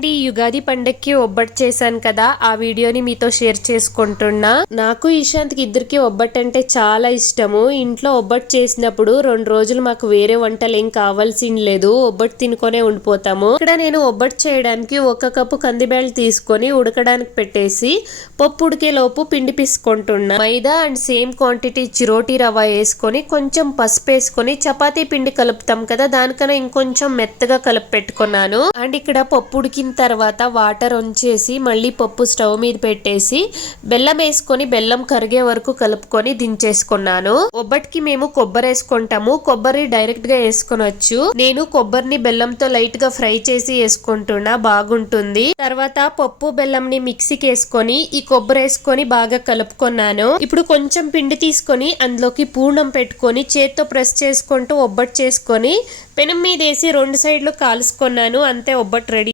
అండి యుగాది పండక్కి ఒబ్బట్ చేశాను కదా ఆ వీడియోని మీతో షేర్ చేసుకుంటున్నా. నాకు ఇషాంత్కి ఇద్దరికి ఒబ్బట్ అంటే చాలా ఇష్టము. ఇంట్లో ఒబ్బట్ చేసినప్పుడు రెండు రోజులు మాకు వేరే వంటలు ఏం కావాల్సిన లేదు. ఒబ్బట్ తినుకొనే ఉండిపోతాము. ఇక్కడ నేను ఒబ్బట్ చేయడానికి ఒక కప్పు కందిబేళ్ళు తీసుకొని ఉడకడానికి పెట్టేసి పప్పు ఉడికే లోపు పిండి పిసుకుంటున్నా. Maida and same quantity chiroti రవ్వ వేసుకొని కొంచెం పసుపు వేసుకొని చపాతీ పిండి కలుపుతాం కదా దానికన్నా ఇంకొంచెం మెత్తగా కలిపి పెట్టుకున్నాను. అండ్ ఇక్కడ పప్పు ఉడికిన తర్వాత వాటర్ ఉంచేసి మళ్ళీ పప్పు స్టవ్ మీద పెట్టేసి బెల్లం వేసుకొని బెల్లం కరిగే వరకు కలుపుకొని దించేసుకున్నాను. ఒబ్బటికి మేము కొబ్బరి వేసుకుంటాము. కొబ్బరి డైరెక్ట్గా వేసుకొనొచ్చు. నేను కొబ్బరిని బెల్లంతో లైట్గా ఫ్రై చేసి వేసుకుంటున్నా. బాగుంటుంది. తర్వాత పప్పు బెల్లంని మిక్సీకి వేసుకొని ఈ కొబ్బరి వేసుకొని బాగా కలుపుకున్నాను. ఇప్పుడు కొంచెం పిండి తీసుకొని అందులోకి పూర్ణం పెట్టుకొని చేత్తో ప్రెస్ చేసుకుంటూ ఒబ్బట్ చేసుకొని పెనం మీద వేసి రెండు సైడ్లు కాలుసుకున్నాను అంతే ఒబ్బట్ రెడీ.